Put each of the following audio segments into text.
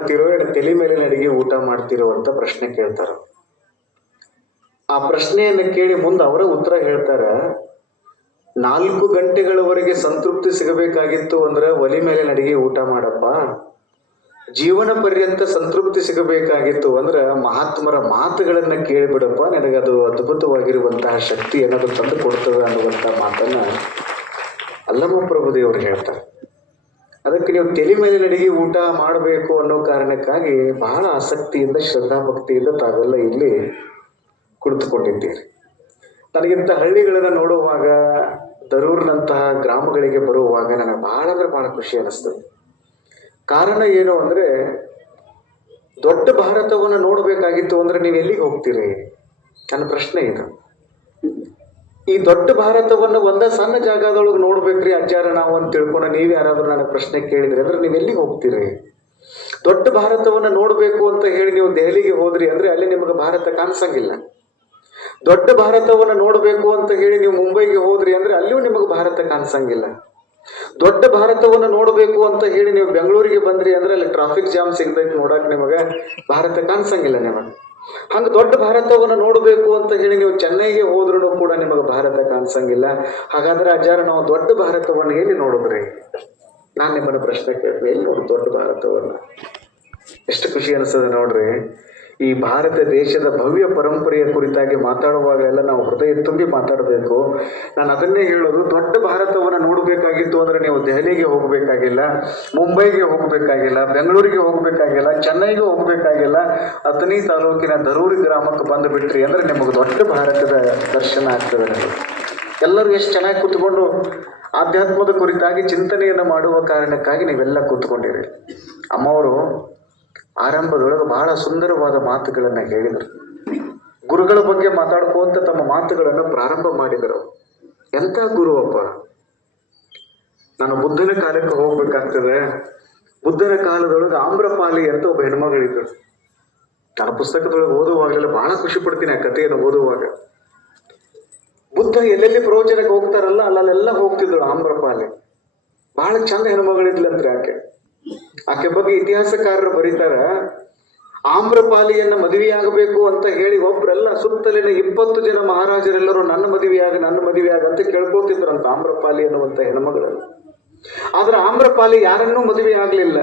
ಮಾಡ್ತಿರೋ ತಲೆ ಮೇಲಿನ ಅಡಿಗೆ ಊಟ ಮಾಡ್ತಿರೋ ಅಂತ ಪ್ರಶ್ನೆ ಕೇಳ್ತಾರ. ಆ ಪ್ರಶ್ನೆಯನ್ನ ಕೇಳಿ ಮುಂದೆ ಅವರ ಉತ್ತರ ಹೇಳ್ತಾರ. 4 ಗಂಟೆಗಳವರೆಗೆ ಸಂತೃಪ್ತಿ ಸಿಗಬೇಕಾಗಿತ್ತು ಅಂದ್ರೆ ಒಲಿ ಮೇಲಿನ ಅಡಿಗೆ ಊಟ ಮಾಡಪ್ಪ. ಜೀವನ ಪರ್ಯಂತ ಸಂತೃಪ್ತಿ ಸಿಗಬೇಕಾಗಿತ್ತು ಅಂದ್ರೆ ಮಹಾತ್ಮರ ಮಾತುಗಳನ್ನ ಕೇಳಿಬಿಡಪ್ಪ, ನನಗದು ಅದ್ಭುತವಾಗಿರುವಂತಹ ಶಕ್ತಿ ಏನಾದ್ರು ತಂದು ಕೊಡ್ತದೆ ಅನ್ನುವಂತ ಮಾತನ್ನ ಅಲ್ಲಮ ಪ್ರಭುದೇವರು ಹೇಳ್ತಾರೆ. ಅದಕ್ಕೆ ನೀವು ತಲೆ ಮೇಲಿನ ಅಡಿಗೆ ಊಟ ಮಾಡಬೇಕು ಅನ್ನೋ ಕಾರಣಕ್ಕಾಗಿ ಬಹಳ ಆಸಕ್ತಿಯಿಂದ ಶ್ರದ್ಧಾಭಕ್ತಿಯಿಂದ ತಾವೆಲ್ಲ ಇಲ್ಲಿ ಕುಳಿತುಕೊಂಡಿದ್ದೀರಿ. ನನಗಿಂತ ಹಳ್ಳಿಗಳನ್ನ ನೋಡುವಾಗ, ದರೂರಿನಂತಹ ಗ್ರಾಮಗಳಿಗೆ ಬರುವಾಗ ನನಗೆ ಬಹಳ ಅಂದ್ರೆ ಬಹಳ ಖುಷಿ ಅನಿಸ್ತದೆ. ಕಾರಣ ಏನು ಅಂದ್ರೆ, ದೊಡ್ಡ ಭಾರತವನ್ನು ನೋಡ್ಬೇಕಾಗಿತ್ತು ಅಂದ್ರೆ ನೀವು ಎಲ್ಲಿಗೆ ಹೋಗ್ತೀರಿ? ನನ್ನ ಪ್ರಶ್ನೆ ಇದು. ಈ ದೊಡ್ಡ ಭಾರತವನ್ನು ಒಂದ ಸಣ್ಣ ಜಾಗದೊಳಗೆ ನೋಡ್ಬೇಕ್ರಿ ಅಜ್ಜಾರ ನಾವು ಅಂತ ತಿಳ್ಕೊಂಡು ನೀವ್ ಯಾರಾದ್ರೂ ನನಗೆ ಪ್ರಶ್ನೆ ಕೇಳಿದ್ರಿ ಅಂದ್ರೆ ನೀವು ಎಲ್ಲಿಗೆ ಹೋಗ್ತೀರಿ? ದೊಡ್ಡ ಭಾರತವನ್ನು ನೋಡ್ಬೇಕು ಅಂತ ಹೇಳಿ ನೀವು ದೆಹಲಿಗೆ ಹೋದ್ರಿ ಅಂದ್ರೆ ಅಲ್ಲಿ ನಿಮಗೆ ಭಾರತ ಕಾಣಿಸಂಗಿಲ್ಲ. ದೊಡ್ಡ ಭಾರತವನ್ನು ನೋಡ್ಬೇಕು ಅಂತ ಹೇಳಿ ನೀವು ಮುಂಬೈಗೆ ಹೋದ್ರಿ ಅಂದ್ರೆ ಅಲ್ಲಿಯೂ ನಿಮಗೆ ಭಾರತ ಕಾಣಿಸಂಗಿಲ್ಲ. ದೊಡ್ಡ ಭಾರತವನ್ನು ನೋಡ್ಬೇಕು ಅಂತ ಹೇಳಿ ನೀವು ಬೆಂಗಳೂರಿಗೆ ಬಂದ್ರಿ ಅಂದ್ರೆ ಅಲ್ಲಿ ಟ್ರಾಫಿಕ್ ಜಾಮ್ ಸಿಗ್ತೈತಿ, ನೋಡಕ್ ನಿಮಗೆ ಭಾರತ ಕಾಣಿಸಂಗಿಲ್ಲ ನಿಮಗೆ. ಹಂಗ ದೊಡ್ಡ ಭಾರತವನ್ನು ನೋಡ್ಬೇಕು ಅಂತ ಹೇಳಿ ನೀವು ಚೆನ್ನೈಗೆ ಹೋದ್ರೂ ಕೂಡ ನಿಮಗೆ ಭಾರತ ಕಾಣಿಸಂಗಿಲ್ಲ. ಹಾಗಾದ್ರೆ ಅಜ್ಜಾರ ನಾವು ದೊಡ್ಡ ಭಾರತವನ್ನು ಎಲ್ಲಿ ನೋಡಿದ್ರಿ? ನಾನ್ ನಿಮ್ಮನ್ನ ಪ್ರಶ್ನೆ ಕೇಳ್ತೀನಿ, ಎಲ್ಲಿ ನೋಡಿ ದೊಡ್ಡ ಭಾರತವನ್ನ? ಎಷ್ಟು ಖುಷಿ ಅನಿಸ್ತದೆ ನೋಡ್ರಿ. ಈ ಭಾರತ ದೇಶದ ಭವ್ಯ ಪರಂಪರೆಯ ಕುರಿತಾಗಿ ಮಾತಾಡುವಾಗೆಲ್ಲ ನಾವು ಹೃದಯ ತುಂಬಿ ಮಾತಾಡಬೇಕು. ನಾನು ಅದನ್ನೇ ಹೇಳೋದು, ದೊಡ್ಡ ಭಾರತವನ್ನು ನೋಡಬೇಕಾಗಿತ್ತು ಅಂದ್ರೆ ನೀವು ದೆಹಲಿಗೆ ಹೋಗಬೇಕಾಗಿಲ್ಲ, ಮುಂಬೈಗೆ ಹೋಗಬೇಕಾಗಿಲ್ಲ, ಬೆಂಗಳೂರಿಗೆ ಹೋಗಬೇಕಾಗಿಲ್ಲ, ಚೆನ್ನೈಗೆ ಹೋಗಬೇಕಾಗಿಲ್ಲ. ಅಥಣಿ ತಾಲೂಕಿನ ದರೂರಿ ಗ್ರಾಮಕ್ಕೆ ಬಂದು ಬಿಟ್ರಿ ಅಂದ್ರೆ ನಿಮಗೆ ದೊಡ್ಡ ಭಾರತದ ದರ್ಶನ ಆಗ್ತದೆ. ಎಲ್ಲರೂ ಎಷ್ಟು ಚೆನ್ನಾಗಿ ಕೂತ್ಕೊಂಡು ಆಧ್ಯಾತ್ಮದ ಕುರಿತಾಗಿ ಚಿಂತನೆಯನ್ನು ಮಾಡುವ ಕಾರಣಕ್ಕಾಗಿ ನೀವೆಲ್ಲ ಕೂತ್ಕೊಂಡಿರಿ. ಅಮ್ಮವರು ಆರಂಭದೊಳಗೆ ಬಹಳ ಸುಂದರವಾದ ಮಾತುಗಳನ್ನ ಹೇಳಿದರು. ಗುರುಗಳ ಬಗ್ಗೆ ಮಾತಾಡ್ಕೊಂತ ತಮ್ಮ ಮಾತುಗಳನ್ನು ಪ್ರಾರಂಭ ಮಾಡಿದರು. ಎಂತ ಗುರು ಅಪ್ಪ! ನಾನು ಬುದ್ಧನ ಕಾಲಕ್ಕೆ ಹೋಗ್ಬೇಕಾಗ್ತದೆ. ಬುದ್ಧನ ಕಾಲದೊಳಗೆ ಆಮ್ರಪಾಲಿ ಅಂತ ಒಬ್ಬ ಹೆಣ್ಮಗಳಿದ್ರು. ನಾನು ಪುಸ್ತಕದೊಳಗೆ ಓದುವಾಗಲೆಲ್ಲ ಬಹಳ ಖುಷಿ ಪಡ್ತೀನಿ ಆ ಕಥೆಯನ್ನು ಓದುವಾಗ. ಬುದ್ಧ ಎಲ್ಲೆಲ್ಲಿ ಪ್ರವಚನಕ್ಕೆ ಹೋಗ್ತಾರಲ್ಲ ಅಲ್ಲೆಲ್ಲ ಹೋಗ್ತಿದ್ರು ಆಮ್ರಪಾಲಿ. ಬಹಳ ಚಂದ ಹೆಣ್ಮಗಳಿದ್ಲಂತ್ರಿ ಆಕೆ ಬಗ್ಗೆ ಇತಿಹಾಸಕಾರರು ಬರೀತಾರ. ಆಮ್ರಪಾಲಿಯನ್ನ ಮದುವೆಯಾಗಬೇಕು ಅಂತ ಹೇಳಿ ಒಬ್ರೆಲ್ಲ ಸುತ್ತಲಿನ 20 ಜನ ಮಹಾರಾಜರೆಲ್ಲರೂ ನನ್ನ ಮದುವೆಯಾಗ ಅಂತ ಕೇಳ್ಕೊತಿದ್ರಂತ ಆಮ್ರಪಾಲಿ ಅನ್ನುವಂತ ಹೆಣ್ಮಗಳನ್ನು. ಆದ್ರೆ ಆಮ್ರಪಾಲಿ ಯಾರನ್ನೂ ಮದುವೆ ಆಗ್ಲಿಲ್ಲ.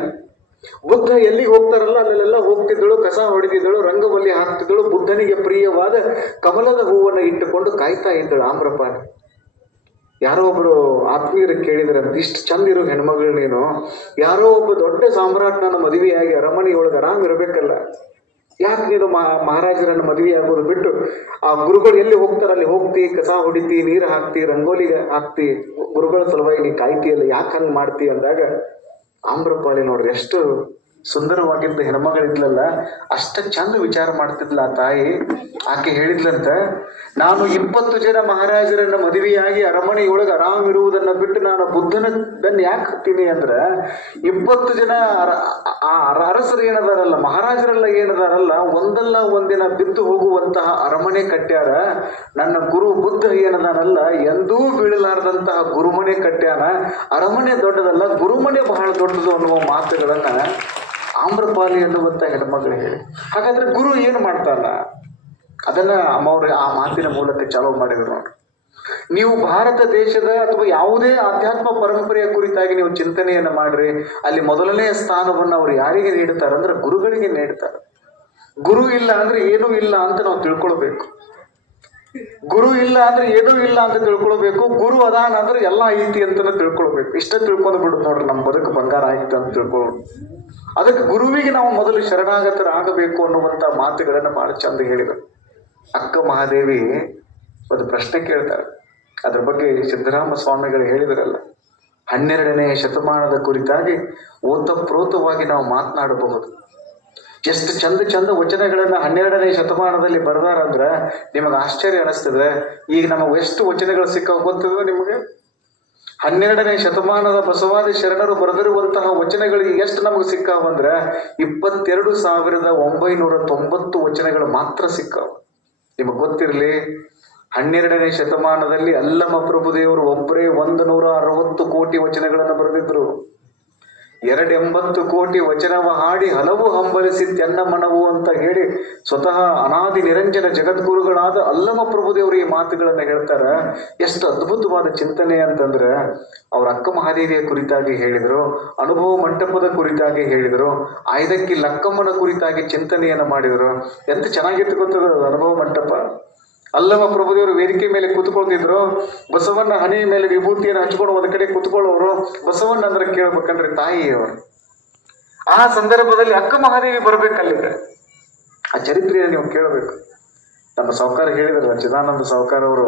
ಬುದ್ಧ ಎಲ್ಲಿಗೆ ಹೋಗ್ತಾರಲ್ಲ ಅಲ್ಲೆಲ್ಲ ಹೋಗ್ತಿದ್ದಳು, ಕಸ ಹೊಡಿತಿದ್ದಳು, ರಂಗವಲ್ಲಿ ಹಾಕ್ತಿದ್ದಳು, ಬುದ್ಧನಿಗೆ ಪ್ರಿಯವಾದ ಕಮಲದ ಹೂವನ್ನ ಇಟ್ಟುಕೊಂಡು ಕಾಯ್ತಾ ಇದ್ದಳು ಆಮ್ರಪಾಲಿ. ಯಾರೋ ಒಬ್ರು ಆತ್ಮೀಯರು ಕೇಳಿದ್ರಂತ, ಇಷ್ಟು ಚಂದ ಇರೋ ಹೆಣ್ಮಗಳು ನೀನು, ಯಾರೋ ಒಬ್ಬ ದೊಡ್ಡ ಸಾಮ್ರಾಟ್ನನ್ನ ಮದುವೆಯಾಗಿ ಅರಮನೆಯೊಳಗೆ ಆರಾಮ್ ಇರಬೇಕಲ್ಲ, ಯಾಕೆ ನೀನು ಮಹಾರಾಜರನ್ನ ಮದುವೆಯಾಗೋದು ಬಿಟ್ಟು ಆ ಗುರುಗಳು ಎಲ್ಲಿ ಹೋಗ್ತಾರ ಅಲ್ಲಿ ಹೋಗ್ತಿ, ಕಸ ಹೊಡಿತಿ, ನೀರು ಹಾಕ್ತಿ, ರಂಗೋಲಿಗೆ ಹಾಕ್ತಿ, ಗುರುಗಳ ಸಲುವಾಗಿ ನೀ ಕಾಯ್ತಿಯಲ್ಲ, ಯಾಕೆ ಹಂಗೆ ಮಾಡ್ತಿ ಅಂದಾಗ ಆಮ್ರಪಾಲಿ ನೋಡ್ರಿ ಎಷ್ಟು ಸುಂದರವಾಗಿದ್ದ ಹೆಣ್ಮಗಳಿದ್ಲಲ್ಲ, ಅಷ್ಟ ಚಂದ ವಿಚಾರ ಮಾಡ್ತಿದ್ಲ ಆ ತಾಯಿ. ಆಕೆ ಹೇಳಿದ್ಲಂತ, ನಾನು 20 ಜನ ಮಹಾರಾಜರನ್ನ ಮದುವೆಯಾಗಿ ಅರಮನೆಯೊಳಗೆ ಆರಾಮ್ ಇರುವುದನ್ನ ಬಿಟ್ಟು ನಾನು ಬುದ್ಧನ ಬೆನ್ನು ಯಾಕೆ ಹತ್ತೀನಿ ಅಂದ್ರ, 20 ಜನ ಅರಸರು ಏನದಾರಲ್ಲ, ಮಹಾರಾಜರೆಲ್ಲ ಏನದಾರಲ್ಲ, ಒಂದಲ್ಲ ಒಂದಿನ ಬಿದ್ದು ಹೋಗುವಂತಹ ಅರಮನೆ ಕಟ್ಟ್ಯಾರ. ನನ್ನ ಗುರು ಬುದ್ಧ ಏನದಾನಲ್ಲ, ಎಂದೂ ಬೀಳಲಾರದಂತಹ ಗುರುಮನೆ ಕಟ್ಟ್ಯಾನ. ಅರಮನೆ ದೊಡ್ಡದಲ್ಲ, ಗುರುಮನೆ ಬಹಳ ದೊಡ್ಡದು ಅನ್ನುವ ಮಾತುಗಳನ್ನ ಆಮ್ರಪಾಲಿ ಅನ್ನುವಂತ ಹೆಣ್ಮಗಳು ಹೇಳಿ. ಹಾಗಾದ್ರೆ ಗುರು ಏನು ಮಾಡ್ತಾನ? ಅದನ್ನ ಅಮ್ಮವ್ರು ಆ ಮಾತಿನ ಮೂಲಕ ಚಾಲೂ ಮಾಡಿದ್ರು ನೋಡ್ರಿ. ನೀವು ಭಾರತ ದೇಶದ ಅಥವಾ ಯಾವುದೇ ಆಧ್ಯಾತ್ಮ ಪರಂಪರೆಯ ಕುರಿತಾಗಿ ನೀವು ಚಿಂತನೆಯನ್ನ ಮಾಡ್ರಿ, ಅಲ್ಲಿ ಮೊದಲನೆಯ ಸ್ಥಾನವನ್ನು ಅವ್ರು ಯಾರಿಗೆ ನೀಡ್ತಾರೆ ಅಂದ್ರೆ ಗುರುಗಳಿಗೆ ನೀಡ್ತಾರೆ. ಗುರು ಇಲ್ಲ ಅಂದ್ರೆ ಏನೂ ಇಲ್ಲ ಅಂತ ನಾವು ತಿಳ್ಕೊಳ್ಬೇಕು. ಗುರು ಇಲ್ಲ ಅಂದ್ರೆ ಏನೂ ಇಲ್ಲ ಅಂತ ತಿಳ್ಕೊಳ್ಬೇಕು. ಗುರು ಅದಾನ ಅಂದ್ರೆ ಎಲ್ಲ ಐತಿ ಅಂತ ತಿಳ್ಕೊಳ್ಬೇಕು. ಇಷ್ಟ ತಿಳ್ಕೊಂಡು ಬಿಡುದು ನೋಡ್ರಿ, ನಮ್ಮ ಬದುಕು ಬಂಗಾರ ಆಯ್ತು ಅಂತ ತಿಳ್ಕೊಳ್ಳೋದು. ಅದಕ್ಕೆ ಗುರುವಿಗೆ ನಾವು ಮೊದಲು ಶರಣಾಗತರಾಗಬೇಕು ಅನ್ನುವಂತ ಮಾತುಗಳನ್ನ ಬಹಳ ಚಂದ ಹೇಳಿದರು. ಅಕ್ಕ ಮಹಾದೇವಿ ಒಂದು ಪ್ರಶ್ನೆ ಕೇಳ್ತಾರೆ. ಅದ್ರ ಬಗ್ಗೆ ಸಿದ್ದರಾಮ ಸ್ವಾಮಿಗಳು ಹೇಳಿದ್ರಲ್ಲ, 12ನೇ ಶತಮಾನದ ಕುರಿತಾಗಿ ಓತಪ್ರೋತವಾಗಿ ನಾವು ಮಾತನಾಡಬಹುದು. ಎಷ್ಟು ಚಂದ ವಚನಗಳನ್ನ 12ನೇ ಶತಮಾನದಲ್ಲಿ ಬರ್ದಾರಂದ್ರ ನಿಮಗೆ ಆಶ್ಚರ್ಯ ಅನಿಸ್ತದೆ. ಈಗ ನಮಗೆ ಎಷ್ಟು ವಚನಗಳು ಸಿಕ್ಕಾವ ಗೊತ್ತದ ನಿಮಗೆ? 12ನೇ ಶತಮಾನದ ಬಸವಾದಿ ಶರಣರು ಬರೆದಿರುವಂತಹ ವಚನಗಳಿಗೆ ಎಷ್ಟು ನಮಗೆ ಸಿಕ್ಕಾವಂದ್ರ 22,990 ವಚನಗಳು ಮಾತ್ರ ಸಿಕ್ಕಾವ. ನಿಮಗೆ ಗೊತ್ತಿರಲಿ, 12ನೇ ಶತಮಾನದಲ್ಲಿ ಅಲ್ಲಮ ಪ್ರಭುದೇವರು ಒಬ್ಬರೇ 160 ಕೋಟಿ ವಚನಗಳನ್ನು ಬರೆದಿದ್ರು. 280 ಕೋಟಿ ವಚನವ ಹಾಡಿ ಹಲವು ಹಂಬಲಿಸಿತ್ತೆನ್ನ ಮನವು ಅಂತ ಹೇಳಿ ಸ್ವತಃ ಅನಾದಿ ನಿರಂಜನ ಜಗದ್ಗುರುಗಳಾದ ಅಲ್ಲಮ ಪ್ರಭುದೇವರು ಈ ಮಾತುಗಳನ್ನ ಹೇಳ್ತಾರ. ಎಷ್ಟು ಅದ್ಭುತವಾದ ಚಿಂತನೆ ಅಂತಂದ್ರೆ, ಅವ್ರ ಅಕ್ಕ ಮಹಾದೇವಿಯ ಕುರಿತಾಗಿ ಹೇಳಿದ್ರು, ಅನುಭವ ಮಂಟಪದ ಕುರಿತಾಗಿ ಹೇಳಿದ್ರು, ಆಯ್ದಕ್ಕಿ ಲಕ್ಕಮ್ಮನ ಕುರಿತಾಗಿ ಚಿಂತನೆಯನ್ನ ಮಾಡಿದ್ರು. ಎಂತ ಚೆನ್ನಾಗಿತ್ತು ಗೊತ್ತದ ಅನುಭವ ಮಂಟಪ. ಅಲ್ಲಮ ಪ್ರಭುದೇವರು ವೇದಿಕೆ ಮೇಲೆ ಕೂತ್ಕೊಳ್ತಿದ್ರು. ಬಸವಣ್ಣ ಹಣೆಯ ಮೇಲೆ ವಿಭೂತಿಯನ್ನು ಹಂಚ್ಕೊಂಡು ಒಂದು ಕಡೆ ಕೂತ್ಕೊಳ್ಳೋರು. ಬಸವಣ್ಣ ಅಂದ್ರೆ ಕೇಳ್ಬೇಕಂದ್ರೆ ತಾಯಿಯವರು. ಆ ಸಂದರ್ಭದಲ್ಲಿ ಅಕ್ಕ ಮಹಾದೇವಿ ಬರ್ಬೇಕಲ್ಲಿದೆ. ಆ ಚರಿತ್ರೆಯನ್ನು ನೀವು ಕೇಳಬೇಕು. ನಮ್ಮ ಸಾಹುಕಾರ ಹೇಳಿದ್ರಲ್ಲ, ಚಿದಾನಂದ ಸಾಹುಕಾರ ಅವರು,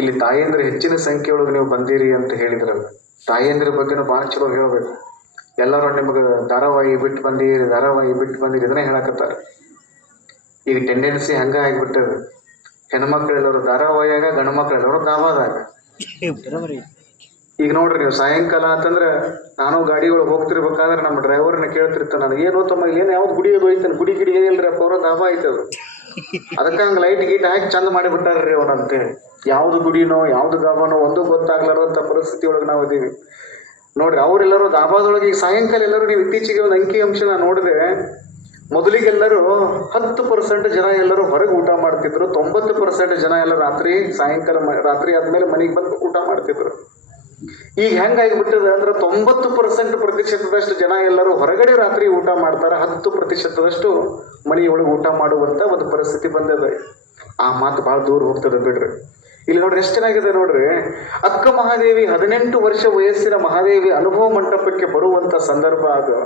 ಇಲ್ಲಿ ತಾಯಂದ್ರೆ ಹೆಚ್ಚಿನ ಸಂಖ್ಯೆಯೊಳಗೆ ನೀವು ಬಂದಿರಿ ಅಂತ ಹೇಳಿದ್ರಲ್ಲ. ತಾಯಂದ್ರ ಬಗ್ಗೆನೂ ಬಹಳ ಚಲೋ ಹೇಳ್ಬೇಕು. ಎಲ್ಲರೂ ನಿಮ್ಗೆ ಧಾರಾವಾಹಿ ಬಿಟ್ಟು ಬಂದಿರಿ, ಧಾರಾವಾಹಿ ಬಿಟ್ಟು ಬಂದಿರಿ ಇದನ್ನೇ ಹೇಳಕತ್ತಾರೆ. ಈಗ ಟೆಂಡೆನ್ಸಿ ಹಂಗ ಆಗಿಬಿಟ್ಟದ. ಹೆಣ್ಮಕ್ಳೆಲ್ಲರೂ ಧಾರಾವಾಹಿಯಾಗ, ಗಂಡು ಮಕ್ಳೆಲ್ಲರೂ ದಾವಾದಾಗ. ಈಗ ನೋಡ್ರಿ ನೀವು ಸಾಯಂಕಾಲ ಅಂತಂದ್ರೆ, ನಾನು ಗಾಡಿಗಳು ಹೋಗ್ತಿರ್ಬೇಕಾದ್ರೆ ನಮ್ಮ ಡ್ರೈವರ್ನ ಕೇಳ್ತಿರ್ತಾನೆ, ನನಗೆ ಏನೋ ತಮ್ಮ ಏನು ಯಾವ್ದು ಗುಡಿ ಅದು ಐತಾನೆ, ಗುಡಿ ಗಿಡಿ ಏನಿಲ್ರಿ ಅಪ್ಪ ಅವ್ರ ದಾಬಾ ಐತದು. ಅದಕ್ಕೆ ಹಂಗೆ ಲೈಟ್ ಗೀಟ್ ಹಾಕಿ ಚಂದ ಮಾಡಿಬಿಟ್ಟಾರ್ರಿ ಅವನಂತೇಳಿ. ಯಾವ್ದು ಗುಡಿನೋ ಯಾವ್ದು ದಾಬಾನೋ ಒಂದು ಗೊತ್ತಾಗ್ಲಾರಂತ ಪರಿಸ್ಥಿತಿ ಒಳಗೆ ನಾವು ಇದೀವಿ ನೋಡ್ರಿ. ಅವರೆಲ್ಲರೂ ದಾಬಾದೊಳಗೆ ಈಗ ಸಾಯಂಕಾಲ ಎಲ್ಲರೂ ನೀವು ಇತ್ತೀಚೆಗೆ ಒಂದು ಅಂಕಿ ಅಂಶ ನಾನು ನೋಡಿದೆ. ಮೊದಲಿಗೆಲ್ಲರೂ 10% ಜನ ಎಲ್ಲರೂ ಹೊರಗೆ ಊಟ ಮಾಡ್ತಿದ್ರು. 90% ಜನ ಎಲ್ಲ ರಾತ್ರಿ ಆದ್ಮೇಲೆ ಮನೆಗೆ ಬಂದು ಊಟ ಮಾಡ್ತಿದ್ರು. ಈಗ ಹೆಂಗಾಗಿಬಿಟ್ಟದ ಅಂದ್ರೆ 90% ಪ್ರತಿಶತದಷ್ಟು ಜನ ಎಲ್ಲರೂ ಹೊರಗಡೆ ರಾತ್ರಿ ಊಟ ಮಾಡ್ತಾರೆ, 10% ಮನೆಯೊಳಗೆ ಊಟ ಮಾಡುವಂತ ಒಂದು ಪರಿಸ್ಥಿತಿ ಬಂದಿದೆ. ಆ ಮಾತು ಬಹಳ ದೂರ ಹೋಗ್ತದೆ ಬಿಡ್ರಿ. ಇಲ್ಲಿ ನೋಡ್ರಿ ಎಷ್ಟು ಚೆನ್ನಾಗಿದೆ ನೋಡ್ರಿ. ಅಕ್ಕ ಮಹಾದೇವಿ 18 ವರ್ಷ ವಯಸ್ಸಿನ ಮಹಾದೇವಿ ಅನುಭವ ಮಂಟಪಕ್ಕೆ ಬರುವಂತ ಸಂದರ್ಭ ಅದು.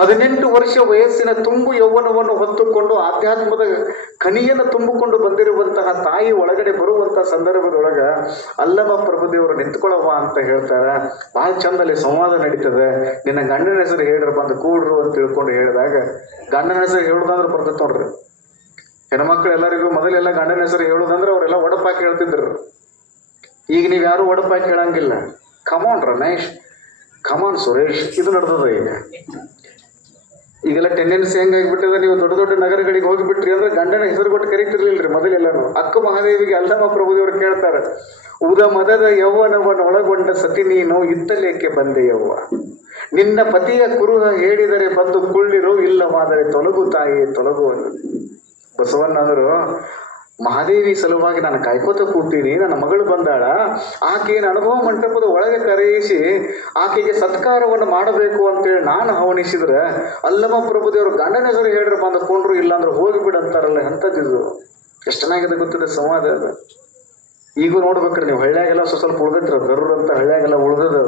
18 ವರ್ಷ ವಯಸ್ಸಿನ ತುಂಬು ಯೌವನವನ್ನು ಹೊತ್ತುಕೊಂಡು ಆಧ್ಯಾತ್ಮದ ಖನಿಯನ್ನು ತುಂಬಿಕೊಂಡು ಬಂದಿರುವಂತಹ ತಾಯಿ ಒಳಗಡೆ ಬರುವಂತಹ ಸಂದರ್ಭದೊಳಗ ಅಲ್ಲಮ ಪ್ರಭುದೇವರು ನಿಂತ್ಕೊಳ್ಳವ ಅಂತ ಹೇಳ್ತಾರ. ಬಹಳ ಚಂದಲ್ಲಿ ಸಂವಾದ ನಡೀತದೆ. ನಿನ್ನ ಗಂಡನ ಹೆಸರು ಹೇಳ್ರಿ, ಬಂದು ಕೂಡ್ರು ಅಂತ ತಿಳ್ಕೊಂಡು ಹೇಳಿದಾಗ, ಗಂಡನ ಹೆಸರು ಹೇಳುದಂದ್ರೆ ಬರ್ತೈತೆ ನೋಡ್ರಿ. ಹೆಣ್ಮಕ್ಳು ಎಲ್ಲರಿಗೂ ಮೊದಲೆಲ್ಲ ಗಂಡನ ಹೆಸರು ಹೇಳುದಂದ್ರೆ ಅವರೆಲ್ಲ ಒಡಪಾಕಿ ಹೇಳ್ತಿದ್ರು. ಈಗ ನೀವ್ ಯಾರು ಒಡಪಾಕಿ ಹೇಳಂಗಿಲ್ಲ. ಕಮಾನ್ ರಮೇಶ್, ಕಮಾನ್ ಸುರೇಶ್, ಇದು ನಡೆದದ ಈಗ. ಈಗೆಲ್ಲ ಟೆಂಡೆನ್ಸಿ ಹೆಂಗಾಗಿಬಿಟ್ಟದ, ನೀವು ದೊಡ್ಡ ದೊಡ್ಡ ನಗರಗಳಿಗೆ ಹೋಗಿಬಿಟ್ರಿ ಅಂದ್ರೆ ಗಂಡನ ಹೆಸರು ಕೊಟ್ಟು ಕರೀತಿರ್ಲಿಲ್ರಿ ಮೊದಲೆಲ್ಲಾನು. ಅಕ್ಕ ಮಹಾದೇವಿಗೆ ಅಲ್ಲಮ ಪ್ರಭುದೇವರು ಕೇಳ್ತಾರೆ, ಉದ ಮದದ ಯೌವನವನ್ನು ಒಳಗೊಂಡ ಸತಿ ನೀನು ಇತ್ತಲೇಕೆ ಬಂದೆ ಯವ್ವ, ನಿನ್ನ ಪತಿಯ ಕುರುಹ ಹೇಳಿದರೆ ಬಂದು ಕುಳ್ಳಿರು, ಇಲ್ಲವಾದರೆ ತೊಲಗು ತಾಯಿ ತೊಲಗು ಅಂದ್ರು. ಬಸವಣ್ಣ ಅಂದ್ರು, ಮಹಾದೇವಿ ಸಲುವಾಗಿ ನಾನು ಕಾಯ್ಕೋತ ಕೂತೀನಿ, ನನ್ನ ಮಗಳು ಬಂದಾಳ, ಆಕೆಯನ್ನು ಅನುಭವ ಮಂಟಪದ ಒಳಗೆ ಕರೆಯಿಸಿ ಆಕೆಗೆ ಸತ್ಕಾರವನ್ನು ಮಾಡಬೇಕು ಅಂತೇಳಿ ನಾನು ಹವಣಿಸಿದ್ರೆ ಅಲ್ಲಮ ಪ್ರಭುದೇವರು ಗಂಡನ ಹೆಸರು ಹೇಳ್ರಿ ಬಂದುಕೊಂಡ್ರು, ಇಲ್ಲಾಂದ್ರೆ ಹೋಗಿಬಿಡಂತಾರಲ್ಲ. ಎಂಥದ್ದಿದು ಎಷ್ಟು ಚೆನ್ನಾಗಿದೆ ಗೊತ್ತಿದೆ ಸಂವಾದ ಅದು. ಈಗೂ ನೋಡ್ಬೇಕ್ರಿ ನೀವು, ಹಳ್ಳಿಯಾಗೆಲ್ಲ ಸ್ವಲ್ಪ ಉಳ್ದೈತ್ರ ಗರುಡ್ ಅಂತ, ಹಳ್ಳಿಯಾಗೆಲ್ಲ ಉಳ್ದದ.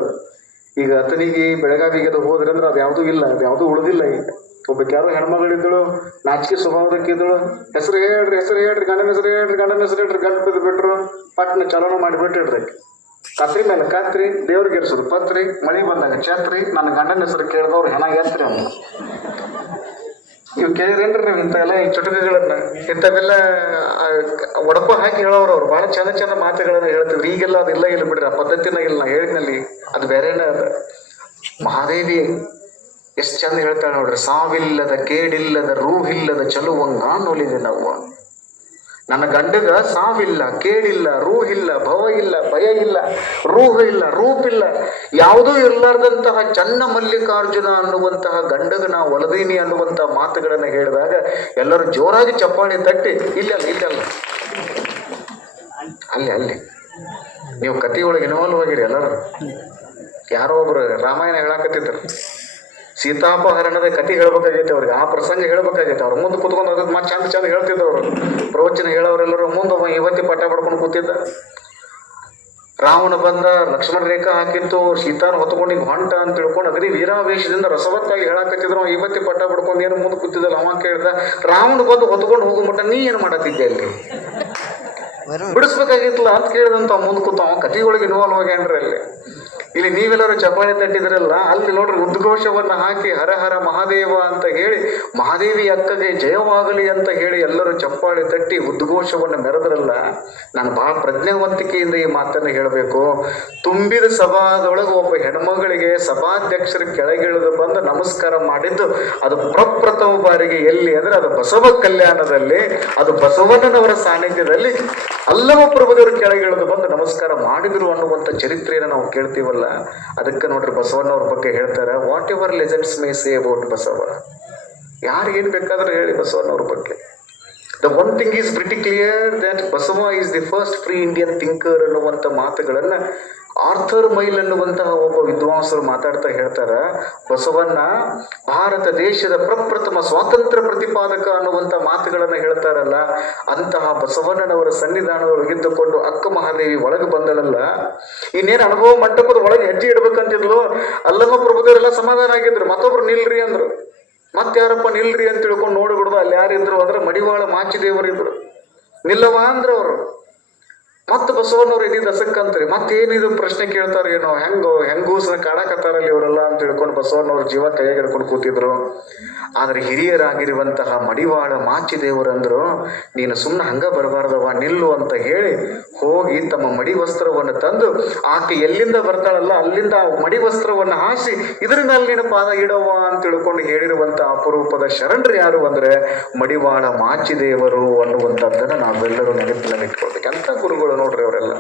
ಈಗ ಅತನಿಗೆ ಬೆಳಗಾವಿಗೆ ಅದು ಹೋದ್ರೆ ಅಂದ್ರೆ ಅದು ಯಾವುದೂ ಇಲ್ಲ, ಅದು ಯಾವುದೂ ಉಳಿದಿಲ್ಲ. ಈಗ ಒಬ್ಬಕ್ಕೆ ಯಾರೋ ಹೆಣ್ಮಗಳಿದ್ದಳು, ನಾಚಿಕೆ ಸ್ವಭಾವದಕ್ಕಿದ್ದಳು, ಹೆಸರು ಹೇಳ್ರಿ ಗಂಡನ ಹೆಸರು ಹೇಳ್ರಿ ಗಂಟು ಬಿದ್ದು ಬಿಟ್ರು, ಪಟ್ನ ಚಲನ ಮಾಡಿಬಿಟ್ಟಿಡ್ರಿ. ಕತ್ರಿ ಮೇಲೆ ಕತ್ರಿ, ದೇವ್ರಿಗೆ ಎರ್ಸೋದು ಪತ್ರಿ, ಮಳಿ ಬಂದಾಗ ಛತ್ರಿ, ನನ್ನ ಗಂಡನ ಹೆಸರು ಕೇಳಿದವ್ರು ಹೆಣ ಎತ್ರಿ ಅಂತ. ಇವು ಕೇಳಿದ್ರೇನ್ರಿ ನೀವು ಇಂಥವೆಲ್ಲ ಈ ಚಟುಕಗಳನ್ನ, ಇಂಥವೆಲ್ಲ ಒಡಪ ಹಾಕಿ ಹೇಳೋರು ಅವ್ರು ಬಹಳ ಚಂದ ಮಾತುಗಳನ್ನ ಹೇಳ್ತಿದ್ರು. ಈಗೆಲ್ಲ ಅದಿಲ್ಲ, ಇಲ್ಲ ಬಿಡ್ರಿ, ಆ ಪದ್ಧತಿನ ಇಲ್ಲ. ಹೇಳಿದ್ನಲ್ಲಿ ಅದು ಬೇರೆನೇ ಅದ. ಮಹಾದೇವಿ ಎಷ್ಟು ಚಂದ ಹೇಳ್ತಾಳೆ ನೋಡ್ರಿ. ಸಾವಿಲ್ಲದ ಕೇಡಿಲ್ಲದ ರೂಹಿಲ್ಲದ ಚಲುವಂಗ ನೊಲಿದೆ ನಾವು. ನನ್ನ ಗಂಡಗ ಸಾವಿಲ್ಲ, ಕೇಳಿಲ್ಲ, ರೂಹಿಲ್ಲ, ಭವ ಇಲ್ಲ, ಭಯ ಇಲ್ಲ, ರೂಹ ಇಲ್ಲ, ರೂಪಿಲ್ಲ, ಯಾವುದೂ ಇರ್ಲಾರ್ದಂತಹ ಚನ್ನ ಮಲ್ಲಿಕಾರ್ಜುನ ಅನ್ನುವಂತಹ ಗಂಡಗ ನಾ ಒಲದೀನಿ ಅನ್ನುವಂತಹ ಮಾತುಗಳನ್ನ ಹೇಳಿದಾಗ ಎಲ್ಲರೂ ಜೋರಾಗಿ ಚಪ್ಪಾಳಿ ತಟ್ಟಿ, ಇಲ್ಲಲ್ಲ ಅಲ್ಲಿ ನೀವು ಕಥೆಯೊಳಗೆ ಇನ್ವಾಲ್ವ್ ಆಗಿರಿ ಎಲ್ಲರೂ. ಯಾರೋ ಒಬ್ರು ರಾಮಾಯಣ ಹೇಳಾಕತ್ತಿದ್ರು, ಸೀತಾಪಹರಣದ ಕಥೆ ಹೇಳ್ಬೇಕಾಗೈತೆ ಅವ್ರಿಗೆ, ಆ ಪ್ರಸಂಗ ಹೇಳ್ಬೇಕಾಗೈತೆ. ಅವ್ರ ಮುಂದೆ ಕುತ್ಕೊಂಡು ಅದಕ್ಕೆ ಮತ್ತೆ ಚಂದ ಹೇಳ್ತಿದ್ರು ಅವರು. ಪ್ರವಚನ ಹೇಳೋರೆಲ್ಲರೂ ಮುಂದೆ ಇವತ್ತಿ ಪಟ್ಟ ಪಡ್ಕೊಂಡು ಕೂತಿದ್ದ. ರಾವಣ ಬಂದ, ಲಕ್ಷ್ಮಣ ರೇಖಾ ಹಾಕಿತ್ತು, ಸೀತಾನ ಹೊತ್ಕೊಂಡು ಹಿಂಗೆ ಹೊಂಟ ಅಂತ ತಿಳ್ಕೊಂಡು ಅಗದಿ ವೀರಾವೇಶದಿಂದ ರಸವತ್ತಾಗಿ ಹೇಳಾಕತ್ತಿದ್ರು. ಇವತ್ತಿ ಪಟ್ಟ ಪಡ್ಕೊಂಡು ಏನು ಮುಂದೆ ಕೂತಿದ್ದಲ್ಲ. ಅವ ಕೇಳ್ದ, ರಾವಣ ಬಂದು ಹೊತ್ಕೊಂಡು ಹೋಗ್ಬಿಟ್ಟ, ನೀ ಏನು ಮಾಡತ್ತಿದ್ದೆ ಅಲ್ಲಿ, ಬಿಡಿಸ್ಬೇಕಾಗಿತ್ತಲ್ಲ ಅಂತ ಕೇಳಿದಂತ ಮುಂದೆ ಕೂತ. ಅವ ಕಥೆಯೊಳಗೆ ಇನ್ವಾಲ್ವ್ ಆಗ್ಯಾನ್ರಿ ಅಲ್ಲಿ. ಇಲ್ಲಿ ನೀವೆಲ್ಲರೂ ಚಪ್ಪಾಳೆ ತಟ್ಟಿದ್ರಲ್ಲ, ಅಲ್ಲಿ ನೋಡ್ರಿ ಉದ್ಘೋಷವನ್ನ ಹಾಕಿ ಹರ ಹರ ಮಹಾದೇವ ಅಂತ ಹೇಳಿ, ಮಹಾದೇವಿ ಅಕ್ಕಗೆ ಜಯವಾಗಲಿ ಅಂತ ಹೇಳಿ ಎಲ್ಲರೂ ಚಪ್ಪಾಳೆ ತಟ್ಟಿ ಉದ್ಘೋಷವನ್ನ ಮೆರೆದ್ರಲ್ಲ. ನಾನು ಬಹಳ ಪ್ರಜ್ಞಾವಂತಿಕೆಯಿಂದ ಈ ಮಾತನ್ನ ಹೇಳಬೇಕು. ತುಂಬಿದ ಸಭಾದೊಳಗೆ ಒಬ್ಬ ಹೆಣ್ಮಗಳಿಗೆ ಸಭಾಧ್ಯಕ್ಷರ ಕೆಳಗಿಳಿದು ಬಂದು ನಮಸ್ಕಾರ ಮಾಡಿದ್ದು ಅದು ಪ್ರಪ್ರಥಮ ಬಾರಿಗೆ ಎಲ್ಲಿ ಅಂದ್ರೆ ಅದು ಬಸವ ಕಲ್ಯಾಣದಲ್ಲಿ, ಅದು ಬಸವಣ್ಣನವರ ಸಾನ್ನಿಧ್ಯದಲ್ಲಿ ಅಲ್ಲವ ಪ್ರಭುದೇವರು ಕೆಳಗೆ ಇಳಿದು ಬಂದು ನಮಸ್ಕಾರ ಮಾಡಿದ್ರು ಅನ್ನುವಂಥ ಚರಿತ್ರೆಯನ್ನು ನಾವು ಕೇಳ್ತೀವಲ್ಲ. ಅದಕ್ಕೆ ನೋಡ್ರಿ ಬಸವಣ್ಣವ್ರ ಬಗ್ಗೆ ಹೇಳ್ತಾರೆ, what ever legends May say about Basava. ಯಾರು ಏನ್ ಬೇಕಾದ್ರೆ ಹೇಳಿ ಬಸವಣ್ಣವ್ರ ಬಗ್ಗೆ. The one thing is pretty clear that Basava is the first free Indian thinker ಅನ್ನುವಂಥ ಮಾತುಗಳನ್ನ ಆರ್ಥರ್ ಮೈಲ್ ಅನ್ನುವಂತಹ ಒಬ್ಬ ವಿದ್ವಾಂಸರು ಮಾತಾಡ್ತಾ ಹೇಳ್ತಾರ, ಬಸವಣ್ಣ ಭಾರತ ದೇಶದ ಪ್ರಪ್ರಥಮ ಸ್ವಾತಂತ್ರ್ಯ ಪ್ರತಿಪಾದಕ ಅನ್ನುವಂಥ ಮಾತುಗಳನ್ನ ಹೇಳ್ತಾರಲ್ಲ, ಅಂತಹ ಬಸವಣ್ಣನವರ ಸನ್ನಿಧಾನದೊಳಗಿದ್ದುಕೊಂಡು ಅಕ್ಕ ಮಹಾದೇವಿ ಒಳಗೆ ಬಂದಳಲ್ಲ, ಇನ್ನೇನು ಅನುಭವ ಮಂಟಪದ ಒಳಗೆ ಹೆಜ್ಜೆ ಇಡ್ಬೇಕಂತಿದ್ಲು. ಅಲ್ಲಮ್ಮ ಪ್ರಭುದೇವರೆಲ್ಲ ಸಮಾಧಾನ ಆಗಿದ್ರು. ಮತ್ತೊಬ್ರು ನಿಲ್ರಿ ಅಂದ್ರು. ಮತ್ತಾರಪ್ಪ ನಿಲ್ರಿ ಅಂತ ತಿಳ್ಕೊಂಡು ನೋಡಿಬಿಡ್ದು. ಅಲ್ಲಿ ಯಾರಿದ್ರು ಅಂದ್ರೆ ಮಡಿವಾಳ ಮಾಚಿದೇವರಿದ್ರು. ನಿಲ್ಲವ ಅಂದ್ರ ಅವರು. ಮತ್ತ ಬಸವಣ್ಣವ್ರು ಇದ್ದಿದ್ದ ದಸಕ್ಕಂತ್ರಿ ಮತ್ತೇನಿದು ಪ್ರಶ್ನೆ ಕೇಳ್ತಾರ ಏನೋ, ಹೆಂಗೂಸನ ಕಾಡಕತ್ತಾರಲ್ಲಿ ಇವರೆಲ್ಲ ಅಂತ ತಿಳ್ಕೊಂಡು ಬಸವಣ್ಣವ್ರ ಜೀವ ಕೈಯಾಗ ಹಿಡ್ಕೊಂಡು ಕೂತಿದ್ರು. ಆದ್ರೆ ಹಿರಿಯರಾಗಿರುವಂತಹ ಮಡಿವಾಳ ಮಾಚಿದೇವರಂದ್ರು, ನೀನು ಸುಮ್ಮನೆ ಹಂಗ ಬರಬಾರ್ದವ, ನಿಲ್ಲು ಅಂತ ಹೇಳಿ ಹೋಗಿ ತಮ್ಮ ಮಡಿ ವಸ್ತ್ರವನ್ನು ತಂದು ಆಕೆ ಎಲ್ಲಿಂದ ಬರ್ತಾಳಲ್ಲ ಅಲ್ಲಿಂದ ಮಡಿ ವಸ್ತ್ರವನ್ನು ಹಾಸಿ ಇದರಿಂದ ಅಲ್ಲಿನ ಪಾದ ಇಡವ ಅಂತ ತಿಳ್ಕೊಂಡು ಹೇಳಿರುವಂತ ಅಪರೂಪದ ಶರಣರು ಯಾರು ಅಂದ್ರೆ ಮಡಿವಾಳ ಮಾಚಿದೇವರು ಅನ್ನುವಂಥದ್ದನ್ನ ನಾವೆಲ್ಲರೂ ನೆನಪಿನಲ್ಲಿ ಇಟ್ಕೊಳ್ಬೇಕು. ಎಂತ ಗುರುಗಳು ನೋಡ್ರಿ ಅವರೆಲ್ಲ,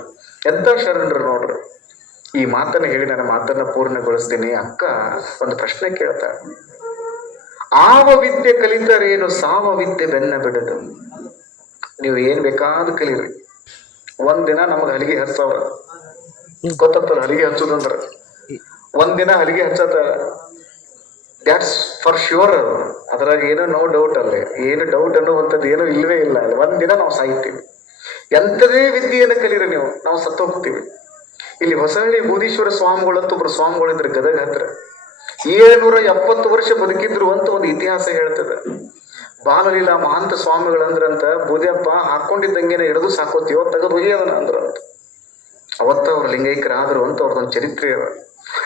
ಎಂತ ಶರಣರು ನೋಡ್ರಿ. ಈ ಮಾತನ್ನ ಹೇಳಿ ನನ್ನ ಮಾತನ್ನ ಪೂರ್ಣಗೊಳಿಸ್ತೀನಿ. ಅಕ್ಕ ಒಂದು ಪ್ರಶ್ನೆ ಕೇಳ್ತಾಳೆ, ಆವ ವಿದ್ಯೆ ಕಲಿತರೇನು ಸಾವ ವಿದ್ಯೆ ಬೆನ್ನ ಬಿಡದು. ನೀವು ಏನ್ ಬೇಕಾದ ಕಲೀರಿ, ಒಂದಿನ ನಮಗ್ ಹಲಿಗೆ ಹಚ್ಚವ್ರ ಗೊತ್ತತ್ತಲ್ಲ, ಹಲಿಗೆ ಹಚ್ಚುದಂದ್ರ ಒಂದಿನ ಹಲಿಗೆ ಹಚ್ಚತ್ತಾರ, ದ್ಯಾಟ್ಸ್ ಫಾರ್ ಶ್ಯೂರ್. ಅದ್ರಾಗ ಏನೋ ನೋ ಡೌಟ್ ಅಲ್ಲೇ, ಏನು ಡೌಟ್ ಅನ್ನುವಂಥದ್ದು ಏನೂ ಇಲ್ವೇ ಇಲ್ಲ. ಅಲ್ಲಿ ಒಂದಿನ ನಾವು ಸಾಯ್ತೀವಿ. ಎಂಥದೇ ವಿದ್ಯೆಯನ್ನು ಕಲೀರಿ ನೀವು, ನಾವು ಸತ್ತು ಹೋಗ್ತೀವಿ. ಇಲ್ಲಿ ಹೊಸಹಳ್ಳಿ ಬೂದೀಶ್ವರ ಸ್ವಾಮಿಗಳು ಅಂತ ಒಬ್ರು ಸ್ವಾಮಿಗಳಿದ್ರು ಗದಗ ಹತ್ರ. 770 ವರ್ಷ ಬದುಕಿದ್ರು ಅಂತ ಒಂದು ಇತಿಹಾಸ ಹೇಳ್ತದೆ. ಬಾಲಲೀಲಾ ಮಹಾಂತ ಸ್ವಾಮಿಗಳಂದ್ರಂತ, ಬೂದ್ಯಪ್ಪ ಹಾಕೊಂಡಿದ್ದಂಗೆನೆ ಹಿಡಿದು ಸಾಕೋತೀವೋ ತೆಗೆದು ಒಯ್ಯದನ ಅಂದ್ರಂತ. ಅವತ್ತ ಅವ್ರ ಲಿಂಗೈಕ್ಯರಾದ್ರು ಅಂತ ಅವ್ರದೊಂದು ಚರಿತ್ರೆ ಅದ.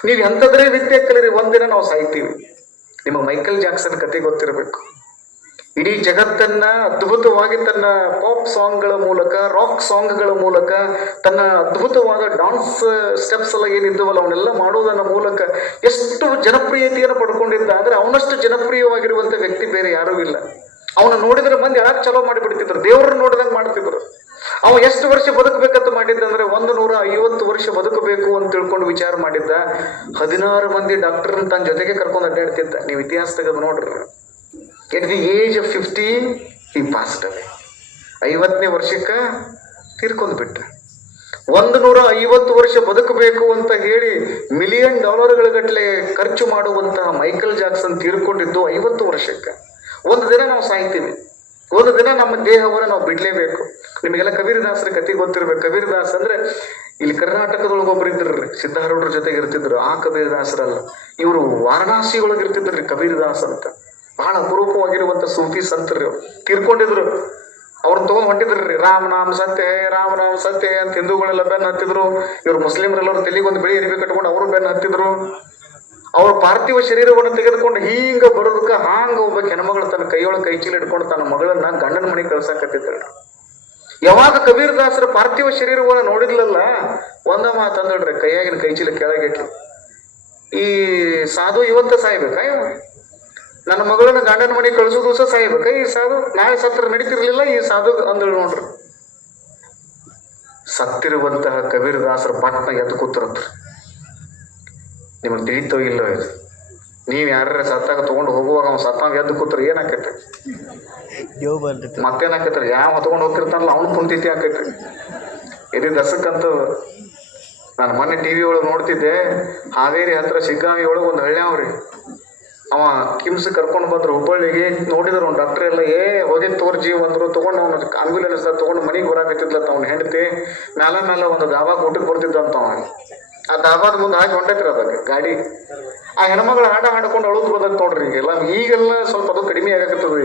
ನೀವು ಎಂಥದ್ರೇ ವಿದ್ಯೆ ಕಲೀರಿ, ಒಂದಿನ ನಾವು ಸಾಯ್ತೀವಿ. ನಿಮಗೆ ಮೈಕಲ್ ಜಾಕ್ಸನ್ ಕತೆ ಗೊತ್ತಿರಬೇಕು. ಇಡೀ ಜಗತ್ತನ್ನ ಅದ್ಭುತವಾಗಿ ತನ್ನ ಪಾಪ್ ಸಾಂಗ್ಗಳ ಮೂಲಕ, ರಾಕ್ ಸಾಂಗ್ಗಳ ಮೂಲಕ, ತನ್ನ ಅದ್ಭುತವಾದ ಡಾನ್ಸ್ ಸ್ಟೆಪ್ಸ್ ಎಲ್ಲ ಏನಿದ್ದವಲ್ಲ ಅವನ್ನೆಲ್ಲ ಮಾಡುವುದನ್ನ ಮೂಲಕ ಎಷ್ಟು ಜನಪ್ರಿಯತೆಯನ್ನು ಪಡ್ಕೊಂಡಿದ್ದ ಅಂದ್ರೆ, ಅವನಷ್ಟು ಜನಪ್ರಿಯವಾಗಿರುವಂತ ವ್ಯಕ್ತಿ ಬೇರೆ ಯಾರೂ ಇಲ್ಲ. ಅವನ ನೋಡಿದ್ರೆ ಮಂದಿ ಯಾಕೆ ಚಲೋ ಮಾಡಿಬಿಡ್ತಿದ್ರು, ದೇವ್ರನ್ನ ನೋಡಿದಂಗೆ ಮಾಡ್ತಿದ್ರು. ಅವ ಎಷ್ಟು ವರ್ಷ ಬದುಕಬೇಕಂತ ಮಾಡಿದ್ದ ಅಂದ್ರೆ 150 ವರ್ಷ ಬದುಕಬೇಕು ಅಂತ ತಿಳ್ಕೊಂಡು ವಿಚಾರ ಮಾಡಿದ್ದ. 16 ಮಂದಿ ಡಾಕ್ಟರ್ ತನ್ನ ಜೊತೆಗೆ ಕರ್ಕೊಂಡು ಅಡ್ಡಾಡ್ತಿದ್ದ. ನೀವು ಇತಿಹಾಸ ತೆಗೆದು ನೋಡ್ರಿ. At the age of 50 he passed away. 50ನೇ ವರ್ಷಕ್ಕೆ ತೀರ್ಕೊಂಡು ಬಿಟ್ಟ. 150 ವರ್ಷ ಬದುಕಬೇಕು ಅಂತ ಹೇಳಿ $1 ಮಿಲಿಯನ್ ಗಟ್ಟಲೆ ಖರ್ಚು ಮಾಡುವಂತಹ ಮೈಕಲ್ ಜಾಕ್ಸನ್ ತೀರ್ಕೊಂಡಿದ್ದು 50 ವರ್ಷಕ್ಕೆ. ಒಂದು ದಿನ ನಾವು ಸಾಯ್ತೀವಿ, ಒಂದು ದಿನ ನಮ್ಮ ದೇಹವನ್ನು ನಾವು ಬಿಡ್ಲೇಬೇಕು. ನಿಮಗೆಲ್ಲ ಕಬೀರದಾಸರ ಕತೆ ಗೊತ್ತಿರ್ಬೇಕು. ಕಬೀರದಾಸ್ ಅಂದ್ರೆ ಇಲ್ಲಿ ಕರ್ನಾಟಕದೊಳಗೆ ಒಬ್ರು ಇದ್ರಿ, ಸಿದ್ಧಾರೂಢರ ಜೊತೆಗೆ ಇರ್ತಿದ್ರು. ಆ ಕಬೀರದಾಸರಲ್ಲ, ಇವರು ವಾರಣಾಸಿ ಒಳಗೆ ಇರ್ತಿದ್ರಿ ಕಬೀರದಾಸ್ ಅಂತ. ಬಹಳ ಅಪರೂಪವಾಗಿರುವಂತ ಸೂಫಿ ಸಂತರು ತೀರ್ಕೊಂಡಿದ್ರು. ಅವ್ರನ್ನ ತಗೊಂಡ್ ಹೊಂಟಿದ್ರಿ. ರಾಮನಾಮ ಸತ್ಯ ರಾಮನಾಮ ಸತ್ಯ ಅಂತ ಹಿಂದೂಗಳೆಲ್ಲ ಬೆನ್ನ ಹತ್ತಿದ್ರು. ಇವ್ರು ಮುಸ್ಲಿಮ್ರೆಲ್ಲರೂ ತಲೆಗೆ ಒಂದು ಬಿಳಿ ಅರಿವಿ ಕಟ್ಕೊಂಡು ಅವರು ಬೆನ್ನ ಹತ್ತಿದ್ರು. ಅವ್ರ ಪಾರ್ಥಿವ ಶರೀರವನ್ನು ತೆಗೆದುಕೊಂಡು ಹಿಂಗ ಬರೋದಕ್ಕ ಹಾಂಗ ಒಬ್ಬ ಹೆಣ್ಮಗಳು ತನ್ನ ಕೈಯೊಳಗೆ ಕೈ ಚೀಲ ಇಟ್ಕೊಂಡು ತನ್ನ ಮಗಳನ್ನ ಗಂಡನ ಮನೆಗೆ ಕಳ್ಸಾಕತ್ತಿದ್ದಾಳೆ. ಯಾವಾಗ ಕಬೀರದಾಸರ ಪಾರ್ಥಿವ ಶರೀರವನ್ನು ನೋಡಿದ್ಲಲ್ಲ, ಒಂದ ಮಾತಂದಳ್ರಿ, ಕೈಯಾಗಿನ ಕೈ ಚೀಲ ಕೆಳಗಿಟ್ಲು, ಈ ಸಾಧು ಇವತ್ತ ಸಾಯ್ಬೇಕಾ, ನನ್ನ ಮಗಳನ್ನ ಗಂಡನ ಮನೆಗೆ ಕಳ್ಸೋದು ಸಹ ಸಾಯ್ಬೇಕ ಈ ಸಾಧು, ನಾಳೆ ಸತ್ರ ನಡೀತಿರ್ಲಿಲ್ಲ ಈ ಸಾಧು ಅಂದಳು ನೋಡ್ರಿ. ಸತ್ತಿರುವಂತಹ ಕಬೀರದಾಸರ ಪಾಟ್ನ ಎದ್ದು ಕೂತಿರತ್ರಿ. ನಿಮಗೆ ತಿಳಿತೋ ಇಲ್ಲೋ ಇದು? ನೀವ್ ಯಾರ ಸತ್ತಾಗ ತಗೊಂಡು ಹೋಗುವಾಗ ಅವ್ನು ಸತ್ತಾಗ ಎದ್ದು ಕೂತ್ರಿ ಏನಾಕೈತಿ? ಮತ್ತೇನಾಕೈತ್ರಿ? ಯಾವ ಹೊತ್ಕೊಂಡು ಹೋಗ್ತಿರ್ತಾನಲ್ಲ ಅವ್ನು ಕುಂತಿತಿ ಆಕೈತ್ರಿ. ಇದು ದಸಕ್ಕಂತೂ ನಾನು ಮೊನ್ನೆ ಟಿವಿ ಒಳಗೆ ನೋಡ್ತಿದ್ದೆ. ಹಾವೇರಿ ಹತ್ರ ಶಿಗ್ಗಾವಿ ಒಳಗೆ ಒಂದು ಹಳ್ಳ್ಯಾವ್ರಿ, ಅವ ಕಿಮ್ಸ್ ಕರ್ಕೊಂಡು ಬಂದ್ರು ಹುಬ್ಬಳ್ಳಿಗೆ. ನೋಡಿದ್ರು ಅವ್ನು ಡಾಕ್ಟರ್ ಎಲ್ಲ ಹೋಗಿ ತೋರ್ಜಿ ಅಂದ್ರು. ತಗೊಂಡು ಅವ್ನ ಆಂಬ್ಯುಲೆನ್ಸ್ ತಗೊಂಡು ಮನೆಗೆ ಬರಾಕತ್ತಿದ್ಲತ್ತ ಅವ್ನ ಹೆಂಡತಿ. ಮೇಲೆ ಒಂದು ದಾಬಾಗ ಊಟಕ್ಕೆ ಬರ್ತಿದ್ದಂತ ಅವ. ಆ ದಾಬಾದ ಮುಂದೆ ಹಾಕಿ ಹೊಂಟೈತ್ರಿ ಅದಕ್ಕೆ ಗಾಡಿ. ಆ ಹೆಣ್ಮಗಳು ಹಾಡ್ಕೊಂಡು ಅಳುದು ಬಂದತ್ ನೋಡ್ರಿ. ಈಗೆಲ್ಲ ಸ್ವಲ್ಪ ಅದು ಕಡಿಮೆ ಆಗಕತ್ತದ.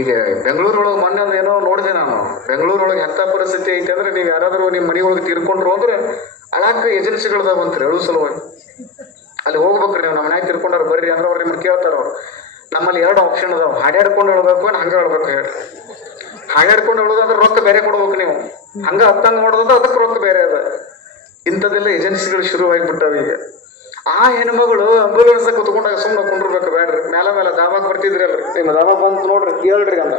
ಈಗ ಬೆಂಗಳೂರೊಳಗೆ ಮೊನ್ನೆ ಒಂದು ಏನೋ ನೋಡಿದೆ ನಾನು. ಬೆಂಗಳೂರೊಳಗೆ ಎಂಥ ಪರಿಸ್ಥಿತಿ ಐತೆ ಅಂದ್ರೆ, ನೀವು ಯಾರಾದ್ರೂ ನಿಮ್ಮ ಮನೆಯೊಳಗೆ ತೀರ್ಕೊಂಡ್ರು ಅಂದ್ರೆ ಅಳಾಕ ಏಜೆನ್ಸಿಗಳದಾವಂತ್ರಿ ಅಳು ಸಲುವಾಗಿ. ಅಲ್ಲಿ ಹೋಗ್ಬೇಕ್ರಿ, ನೀವು ನಮ್ಮ ಮನ್ಯಾಗ ತಿರ್ಕೊಂಡವ್ರು ಬರ್ರಿ ಅಂದ್ರೆ ಅವ್ರು ನಿಮ್ಗೆ ಕೇಳ್ತಾರ. ಅವ್ರು ನಮ್ಮಲ್ಲಿ 2 ಆಪ್ಷನ್ ಅದಾವ, ಹಾಡ್ಯಾಡ್ಕೊಂಡು ಹೇಳ್ಬೇಕು ಹಂಗ ಹೇಳ್ಬೇಕು ಹೇಳ್ರಿ. ಹಾಡ್ಯಾಡ್ಕೊಂಡು ಹೇಳೋದಂದ್ರೆ ರೊಕ್ಕ ಬೇರೆ ಕೊಡ್ಬೇಕು ನೀವು, ಹಂಗ ಹತ್ತಂಗ ಮಾಡೋದಂದ್ರೆ ಅದಕ್ಕೆ ರೊಕ್ಕ ಬೇರೆ ಅದ. ಇಂಥದ್ದೆಲ್ಲ ಏಜೆನ್ಸಿಗಳು ಶುರುವಾಗಿಬಿಟ್ಟಾವ ಈಗ. ಆ ಹೆಣ್ಮಗಳು ಆಂಬ್ಯುಲೆನ್ಸ್ ಕುತ್ಕೊಂಡಾಗ ಸುಮ್ಮನೆ ಕುಂಡ್ರಬೇಕು ಬೇಡ್ರಿ. ಮೇಲೆ ದಾಬಾಗ್ ಬರ್ತಿದ್ರಿ ಅಲ್ರಿ, ನಿಮ್ಮ ದಾಬಾಗ್ ಬಂದು ನೋಡ್ರಿ ಹೇಳ್ರಿ ಅಂದ.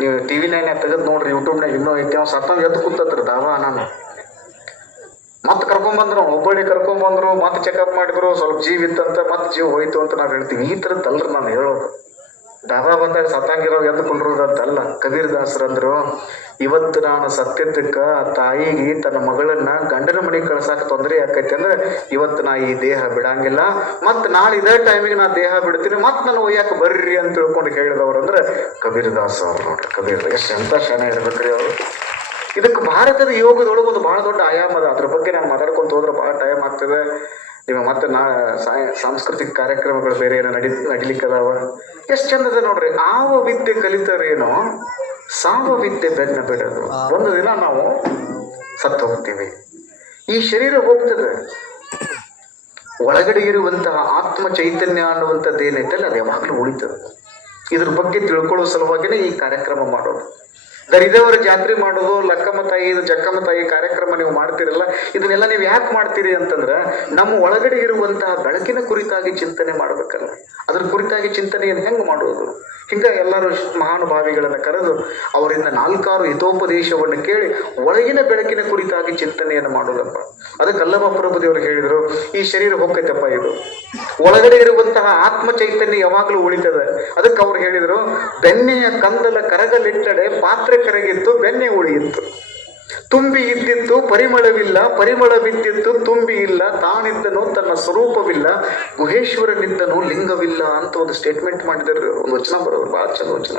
ನೀವು TV9 ತೆಗೆದು ನೋಡ್ರಿ, ಯೂಟ್ಯೂಬ್ನಾಗ ಇನ್ನೂ ಐತಿ. ಅವ್ನು ಸತ್ತಂಗೆ ಎದ್ದು ಕೂತತ್ರಿ ದಾವಾ ನಾನು. ಮತ್ತೆ ಕರ್ಕೊಂಬಂದ್ರು, ಒಬ್ಬಳಿಗೆ ಕರ್ಕೊಂಬಂದ್ರು, ಮತ್ತೆ ಚೆಕಪ್ ಮಾಡಿದ್ರು, ಸ್ವಲ್ಪ ಜೀವ ಇತ್ತಂತ, ಮತ್ತೆ ಜೀವ ಹೋಯ್ತು ಅಂತ ನಾವು ಹೇಳ್ತೀವಿ. ಈ ಥರದ್ದಲ್ರಿ ನಾನು ಹೇಳೋದು. ದಾವಾ ಬಂದಾಗ ಸತ್ತಂಗಿರೋ ಎದ್ದು ಕುಂಡ್ರೋದಂತಲ್ಲ. ಕಬೀರ್ ದಾಸರಂದ್ರು, ಇವತ್ತು ನಾನು ಸತ್ಯದಕ್ಕ ತಾಯಿಗೆ ತನ್ನ ಮಗಳನ್ನ ಗಂಡನ ಮನೆಗೆ ಕಳ್ಸಾಕ ತೊಂದರೆ ಆಕೈತಿ ಅಂದ್ರೆ ಇವತ್ತು ನಾ ಈ ದೇಹ ಬಿಡಂಗಿಲ್ಲ, ಮತ್ತೆ ನಾಳೆ ಇದೇ ಟೈಮಿಗೆ ನಾ ದೇಹ ಬಿಡ್ತೀನಿ, ಮತ್ತೆ ನಾನು ಒಯ್ಯಾಕ ಬರ್ರಿ ಅಂತ ತಿಳ್ಕೊಂಡು ಹೇಳಿದವ್ರು ಅಂದ್ರೆ ಕಬೀರ್ ದಾಸ್ ಅವ್ರು ನೋಡ್ರಿ. ಕಬೀರ್ ಎಷ್ಟು ಎಂತ ಶಾನೆ ಇರ್ಬೇಕ್ರಿ ಅವರು. ಇದಕ್ಕೆ ಭಾರತದ ಯೋಗದೊಳಗೆ ಒಂದು ಬಹಳ ದೊಡ್ಡ ಆಯಾಮ ಅದ. ಅದ್ರ ಬಗ್ಗೆ ನಾನು ಮಾತಾಡ್ಕೊಂತ ಹೋದ್ರೆ ಬಹಳ ಟೈಮ್ ಆಗ್ತದೆ. ನಿಮಗೆ ಮತ್ತೆ ಸಾಂಸ್ಕೃತಿಕ ಕಾರ್ಯಕ್ರಮಗಳು ಬೇರೆ ಏನೋ ನಡಿಲಿಕ್ಕದಾವ. ಎಷ್ಟು ಚಂದದ ನೋಡ್ರಿ. ಆವ ವಿದ್ಯೆ ಕಲಿತರೇನೋ ಸಾವ ವಿದ್ಯೆ ಬೆನ್ನ ಬಿಡೋದು. ಒಂದು ದಿನ ನಾವು ಸತ್ತು ಹೋಗ್ತೀವಿ, ಈ ಶರೀರ ಹೋಗ್ತದೆ. ಒಳಗಡೆ ಇರುವಂತಹ ಆತ್ಮ ಚೈತನ್ಯ ಅನ್ನುವಂಥದ್ದು ಏನೈತಲ್ಲ ಅದು ಯಾವಾಗಲೂ ಉಳಿತದೆ. ಇದ್ರ ಬಗ್ಗೆ ತಿಳ್ಕೊಳ್ಳೋ ಸಲುವಾಗಿನೇ ಈ ಕಾರ್ಯಕ್ರಮ ಮಾಡೋದು. ದರಿದವರ ಜಾತ್ರೆ ಮಾಡೋದು, ಲಕ್ಕಮ್ಮ ತಾಯಿ ಜಕ್ಕಮ್ಮ ತಾಯಿ ಕಾರ್ಯಕ್ರಮ ನೀವು ಮಾಡ್ತೀರಲ್ಲ, ಇದನ್ನೆಲ್ಲ ನೀವು ಯಾಕೆ ಮಾಡ್ತೀರಿ ಅಂತಂದ್ರೆ ನಮ್ಮ ಒಳಗಡೆ ಇರುವಂತಹ ಬೆಳಕಿನ ಕುರಿತಾಗಿ ಚಿಂತನೆ ಮಾಡ್ಬೇಕಲ್ಲ. ಅದ್ರ ಕುರಿತಾಗಿ ಚಿಂತನೆಯನ್ನು ಹೆಂಗೆ ಮಾಡೋದು? ಹಿಂಗ ಎಲ್ಲರೂ ಮಹಾನುಭಾವಿಗಳನ್ನ ಕರೆದು ಅವರಿಂದ 4-6 ಹಿತೋಪದೇಶವನ್ನು ಕೇಳಿ ಒಳಗಿನ ಬೆಳಕಿನ ಕುರಿತಾಗಿ ಚಿಂತನೆಯನ್ನು ಮಾಡೋದಪ್ಪ. ಅದಕ್ಕೆ ಅಲ್ಲಮ ಪ್ರಭುದೇವರು ಹೇಳಿದ್ರು, ಈ ಶರೀರ ಹೋಗ್ತೈತಪ್ಪ, ಇದು ಒಳಗಡೆ ಇರುವಂತಹ ಆತ್ಮ ಚೈತನ್ಯ ಯಾವಾಗಲೂ ಉಳಿತದೆ. ಅದಕ್ಕೆ ಅವ್ರು ಹೇಳಿದ್ರು, ಬೆಣ್ಣೆಯ ಕಂದಲ ಕರಗಲಿಟ್ಟಡೆ ಪಾತ್ರೆ ಕರಗಿತ್ತು, ಬೆಣ್ಣೆ ಉಳಿಯಿತ್ತು. ತುಂಬಿ ಇದ್ದಿತ್ತು ಪರಿಮಳವಿಲ್ಲ, ಪರಿಮಳವಿದ್ದಿತ್ತು ತುಂಬಿ ಇಲ್ಲ. ತಾನಿದ್ದನು ತನ್ನ ಸ್ವರೂಪವಿಲ್ಲ, ಗುಹೇಶ್ವರನಿದ್ದನು ಲಿಂಗವಿಲ್ಲ ಅಂತ ಒಂದು ಸ್ಟೇಟ್ಮೆಂಟ್ ಮಾಡಿದ್ರು. ಒಂದು ವಚನ ಬರೋದು, ಬಹಳ ಚಂದ ವಚನ.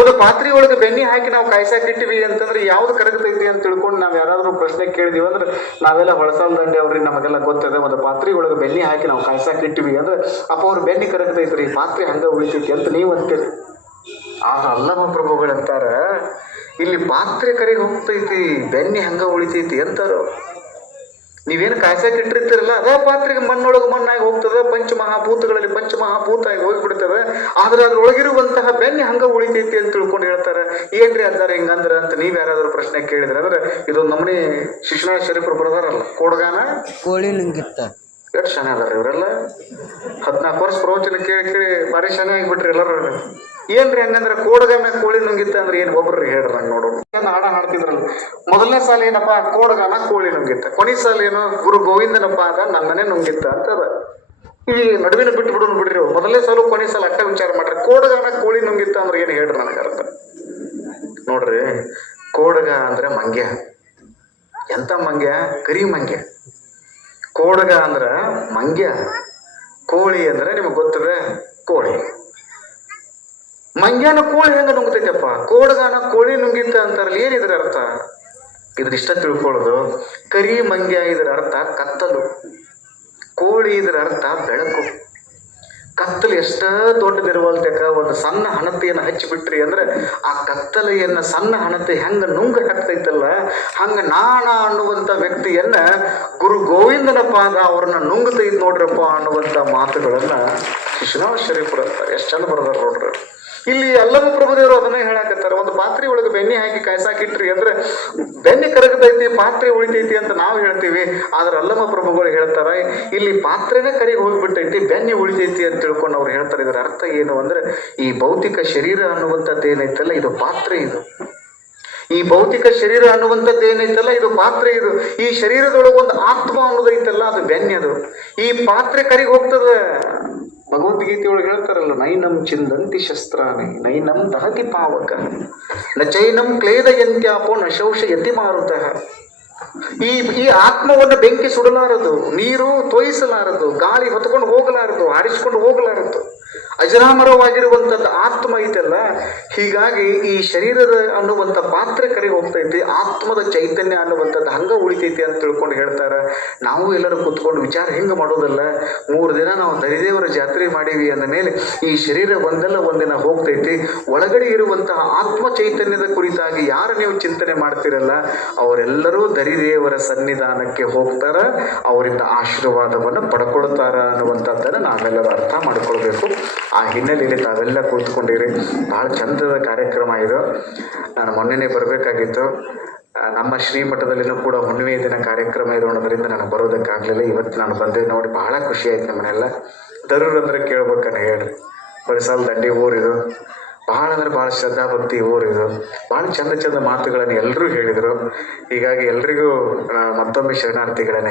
ಒಂದು ಪಾತ್ರೆ ಒಳಗೆ ಬೆಣ್ಣೆ ಹಾಕಿ ನಾವು ಕಾಯ್ಸಾಕಿಟ್ಟಿವಿ ಅಂತಂದ್ರೆ ಯಾವ್ದು ಕರಗತೈತಿ ಅಂತ ತಿಳ್ಕೊಂಡು ನಾವ್ ಯಾರಾದ್ರೂ ಪ್ರಶ್ನೆ ಕೇಳಿದೀವಿ ಅಂದ್ರೆ ನಾವೆಲ್ಲ ಹೊಳಸಾಲ್ ದಂಡೆ ಅವ್ರಿಗೆ ನಮಗೆಲ್ಲ ಗೊತ್ತದೆ. ಒಂದು ಪಾತ್ರೆ ಒಳಗೆ ಬೆಣ್ಣೆ ಹಾಕಿ ನಾವು ಕಾಯ್ಸಾಕಿಟ್ಟಿವಿ ಅಂದ್ರೆ ಅಪ್ಪ ಅವ್ರು ಬೆಣ್ಣೆ ಕರಗತೈತ್ರಿ, ಪಾತ್ರೆ ಹಂಗ ಉಳಿತೈತಿ ಅಂತ ನೀವು ಅಂತೀರಿ. ಆಗ ಅಲ್ಲಮ ಪ್ರಭುಗಳಂತಾರ, ಇಲ್ಲಿ ಪಾತ್ರೆ ಕರೆಗೆ ಹೋಗ್ತೈತಿ, ಬೆಣ್ಣೆ ಹಂಗ ಉಳಿತೈತಿ ಅಂತಾರ. ನೀವೇನು ಕಾಯ್ಸಾಕ್ ಇಟ್ಟಿರ್ತೀರಲ್ಲ ಅದ ಪಾತ್ರೆಗೆ ಮಣ್ಣೊಳಗೆ ಮಣ್ಣಾಗಿ ಹೋಗ್ತದೆ, ಪಂಚಮಹಾಭೂತಗಳಲ್ಲಿ ಪಂಚಮಹಾಭೂತ ಆಗಿ ಹೋಗ್ಬಿಡ್ತದೆ. ಆದ್ರೆ ಅದ್ರೊಳಗಿರುವಂತಹ ಬೆಣ್ಣೆ ಹಂಗ ಉಳಿತೈತಿ ಅಂತ ತಿಳ್ಕೊಂಡು ಹೇಳ್ತಾರೆ. ಏನ್ರಿ ಅಂತಾರ ಹಿಂಗಂದ್ರ ಅಂತ ನೀವ್ ಯಾರಾದ್ರೂ ಪ್ರಶ್ನೆ ಕೇಳಿದ್ರೆ ಅಂದ್ರೆ ಇದೊಂದು ನಮ್ಮನೆ ಶಿಶುನಾಳ ಶರೀಫರು ಬರೋದಾರಲ್ಲ, ಕೋಡ್ಗಾನ ಕೋಳಿ ನುಂಗಿತ್ತ. ಎಷ್ಟು ಶಾನೆ ಅದಾರ ಇವರೆಲ್ಲ. 14 ವರ್ಷ ಪ್ರವಚನ ಕೇಳಿ ಕೇಳಿ ಭಾರಿ ಶಾನೆ ಆಗಿಬಿಟ್ರಿ ಎಲ್ಲರೂ. ಏನ್ರಿ ಹಂಗಂದ್ರೆ ಕೋಡಗ ಮ್ಯಾಗ ಕೋಳಿ ನುಂಗಿತ್ತ ಅಂದ್ರೆ ಏನ್ ಒಬ್ರು ಹೇಳ್ರಿ ನಂಗೆ ನೋಡೋಣ. ಹಾಡ ಹಾಡ್ತಿದ್ರಲ್ಲ, ಮೊದಲನೇ ಸಾಲ ಏನಪ್ಪ ಕೋಡಗನ ಕೋಳಿ ನುಂಗಿತ್ತ, ಕೊನೆ ಸಾಲ ಏನು ಗುರು ಗೋವಿಂದನ ಪಾದ ನನ್ನನೇ ನುಂಗಿತ್ತ ಅಂತ ಅದ. ಈ ನಡುವಿನ ಬಿಟ್ಟು ಬಿಡೋಣ ಬಿಡ್ರಿ. ಮೊದಲನೇ ಸಾಲು ಕೊನೆ ಸಾಲ ಅಟ್ಟ ವಿಚಾರ ಮಾಡ್ರಿ. ಕೋಡಗನ ಕೋಳಿ ನುಂಗಿತ್ತ ಅಂದ್ರೆ ಏನ್ ಹೇಳ್ರಿ ನನಗೆ ಅರ್ಥ ನೋಡ್ರಿ. ಕೋಡಗ ಅಂದ್ರೆ ಮಂಗ್ಯ. ಎಂತ ಮಂಗ್ಯ? ಕರಿ ಮಂಗ್ಯ. ಕೋಡಗ ಅಂದ್ರ ಮಂಗ್ಯ, ಕೋಳಿ ಅಂದ್ರೆ ನಿಮಗ್ ಗೊತ್ತದ ಕೋಳಿ. ಮಂಗ್ಯಾನ ಕೋಳಿ ಹೆಂಗ ನುಂಗ್ತೈತಪ್ಪ? ಕೋಡಗಾನ ಕೋಳಿ ನುಂಗಿತ್ತ ಅಂತಾರಲ್ಲ, ಏನಿದ್ರ ಅರ್ಥ? ಇಷ್ಟ ತಿಳ್ಕೊಳ್ಳೋದು. ಕರಿ ಮಂಗ್ಯ ಇದರ ಅರ್ಥ ಕತ್ತಲು, ಕೋಳಿ ಇದರ ಅರ್ಥ ಬೆಳಕು. ಕತ್ತಲು ಎಷ್ಟ ದೊಡ್ಡದಿರುವಲ್ತಕ ಒಂದು ಸಣ್ಣ ಹಣತೆಯನ್ನು ಹಚ್ಚಿಬಿಟ್ರಿ ಅಂದ್ರೆ ಆ ಕತ್ತಲೆಯನ್ನ ಸಣ್ಣ ಹಣತೆ ಹೆಂಗ ನುಂಗ ಹಾಕ್ತೈತಲ್ಲ, ಹಂಗ ನಾಣ ಅನ್ನುವಂತ ವ್ಯಕ್ತಿಯನ್ನ ಗುರು ಗೋವಿಂದನ ಪಾದ ಅವ್ರನ್ನ ನುಂಗತೈತ್ ನೋಡ್ರಪ್ಪ ಅನ್ನುವಂತ ಮಾತುಗಳನ್ನ ಶಿಶುನಾಳ ಶರೀಫರು ಅಂತಾರೆ. ಎಷ್ಟು ಚಂದ ಬರದಾರ ನೋಡ್ರಿ. ಇಲ್ಲಿ ಅಲ್ಲಮ ಪ್ರಭುದೇವರು ಅದನ್ನೇ ಹೇಳಾಕತ್ತಾರ. ಒಂದು ಪಾತ್ರೆ ಒಳಗೆ ಬೆಣ್ಣೆ ಹಾಕಿ ಕಾಯ್ಸಾಕಿಟ್ರಿ ಅಂದ್ರೆ ಬೆಣ್ಣೆ ಕರಗತೈತಿ, ಪಾತ್ರೆ ಉಳಿತೈತಿ ಅಂತ ನಾವು ಹೇಳ್ತೀವಿ. ಆದ್ರೆ ಅಲ್ಲಮ ಪ್ರಭುಗಳು ಹೇಳ್ತಾರ, ಇಲ್ಲಿ ಪಾತ್ರೆನೇ ಕರಿಗೆ ಹೋಗ್ಬಿಟ್ಟೈತಿ, ಬೆಣ್ಣೆ ಉಳಿತೈತಿ ಅಂತ ತಿಳ್ಕೊಂಡು ಅವ್ರು ಹೇಳ್ತಾರೆ. ಇದರ ಅರ್ಥ ಏನು ಅಂದ್ರೆ ಈ ಭೌತಿಕ ಶರೀರ ಅನ್ನುವಂಥದ್ದು ಏನೈತಲ್ಲ ಇದು ಪಾತ್ರೆ. ಇದು ಈ ಭೌತಿಕ ಶರೀರ ಅನ್ನುವಂಥದ್ದು ಏನೈತಲ್ಲ ಇದು ಪಾತ್ರೆ. ಇದು ಈ ಶರೀರದೊಳಗೆ ಒಂದು ಆತ್ಮ ಅನ್ನೋದೈತಲ್ಲ ಅದು ಬೆಣ್ಣೆ. ಅದು ಈ ಪಾತ್ರೆ ಕರಿಗೆ ಹೋಗ್ತದ. ಭಗವದ್ಗೀತೆ ಒಳಗೆ ಹೇಳ್ತಾರಲ್ಲ, ನೈನಂ ಚಿಂದಂತಿ ಶಸ್ತ್ರಾನಿ ನೈನಂ ದಹತಿ ಪಾವಕ ನ ಚೈನಂ ಕ್ಲೇದಯಂತ್ಯಾಪೋ ನ ಶೌಷಯತಿ ಮಾರುತಃ. ಈ ಆತ್ಮವನ್ನು ಬೆಂಕಿ ಸುಡಲಾರದು, ನೀರು ತೋಯಿಸಲಾರದು, ಗಾಳಿ ಹೊತ್ಕೊಂಡು ಹೋಗಲಾರದು, ಆಡಿಸ್ಕೊಂಡು ಹೋಗಲಾರದು. ಅಜರಾಮರವಾಗಿರುವಂಥದ್ದು ಆತ್ಮ ಐತಲ್ಲ. ಹೀಗಾಗಿ ಈ ಶರೀರದ ಅನ್ನುವಂಥ ಪಾತ್ರೆ ಕರೆಗೆ ಹೋಗ್ತೈತಿ, ಆತ್ಮದ ಚೈತನ್ಯ ಅನ್ನುವಂಥದ್ದು ಹಂಗ ಉಳಿತೈತಿ ಅಂತ ತಿಳ್ಕೊಂಡು ಹೇಳ್ತಾರ. ನಾವು ಎಲ್ಲರೂ ಕುತ್ಕೊಂಡು ವಿಚಾರ ಹೆಂಗ ಮಾಡೋದಲ್ಲ. 3 ದಿನ ನಾವು ದರಿದೇವರ ಜಾತ್ರೆ ಮಾಡೀವಿ ಅಂದ ಮೇಲೆ ಈ ಶರೀರ ಒಂದಲ್ಲ ಒಂದಿನ ಹೋಗ್ತೈತಿ. ಒಳಗಡೆ ಇರುವಂತಹ ಆತ್ಮ ಚೈತನ್ಯದ ಕುರಿತಾಗಿ ಯಾರು ನೀವು ಚಿಂತನೆ ಮಾಡ್ತಿರಲ್ಲ ಅವರೆಲ್ಲರೂ ದರಿದೇವರ ಸನ್ನಿಧಾನಕ್ಕೆ ಹೋಗ್ತಾರ, ಅವರಿಂದ ಆಶೀರ್ವಾದವನ್ನು ಪಡ್ಕೊಳ್ತಾರ ಅನ್ನುವಂಥದ್ದನ್ನು ನಾವೆಲ್ಲರೂ ಅರ್ಥ ಮಾಡ್ಕೊಳ್ಬೇಕು. ಆ ಹಿನ್ನೆಲೆಯಲ್ಲಿ ತಾವೆಲ್ಲ ಕುಳಿತುಕೊಂಡಿರಿ. ಬಹಳ ಚಂದದ ಕಾರ್ಯಕ್ರಮ ಇದು. ನಾನು ಮೊನ್ನೆನೇ ಬರಬೇಕಾಗಿತ್ತು. ನಮ್ಮ ಶ್ರೀಮಠದಲ್ಲಿನೂ ಕೂಡ ಹುಣ್ಣಿಮೆ ದಿನ ಕಾರ್ಯಕ್ರಮ ಇರೋದ್ರಿಂದ ನನಗೆ ಬರೋದಕ್ಕಾಗಲಿಲ್ಲ. ಇವತ್ತು ನಾನು ಬಂದೆ, ನೋಡಿ ಬಹಳ ಖುಷಿ ಆಯ್ತು. ನಮ್ಮನ್ನೆಲ್ಲ ದರೂರ್ ಅಂದ್ರೆ ಕೇಳ್ಬೇಕನ್ನ ಹೇಳ್ರಿ. ಬರಿಸಾಲ್ ದಂಡಿ ಊರಿದು. ಬಹಳ ಅಂದ್ರೆ ಬಹಳ ಶ್ರದ್ಧಾ ಭಕ್ತಿ ಊರಿದು. ಬಹಳ ಚಂದ ಚಂದ ಮಾತುಗಳನ್ನು ಎಲ್ಲರೂ ಹೇಳಿದರು. ಹೀಗಾಗಿ ಎಲ್ರಿಗೂ ಮತ್ತೊಮ್ಮೆ ಶರಣಾರ್ಥಿಗಳನ್ನ